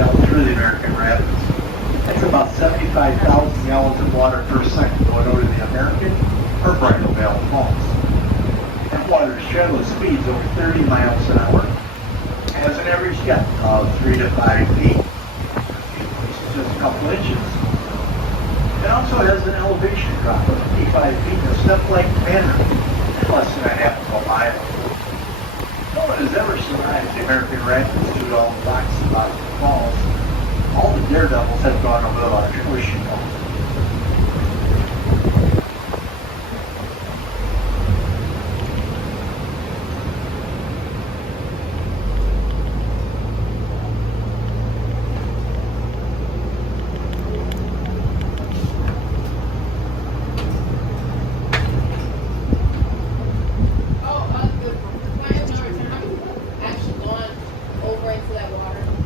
down through the American Rapids. That's about 75,000 gallons of water per second going over to the American or Bridal Veil Falls. That water's shallow speeds over 30 miles an hour. Has an average depth of 3 to 5 feet. It's just a couple inches. It also has an elevation drop of 55 feet in a step-like manner in less than a half of a mile. No one has ever survived the American Rapids due to all the rocks about the falls. All the daredevils have gone over the large ocean. Oh, that's good. My husband and I have actually gone over into that water.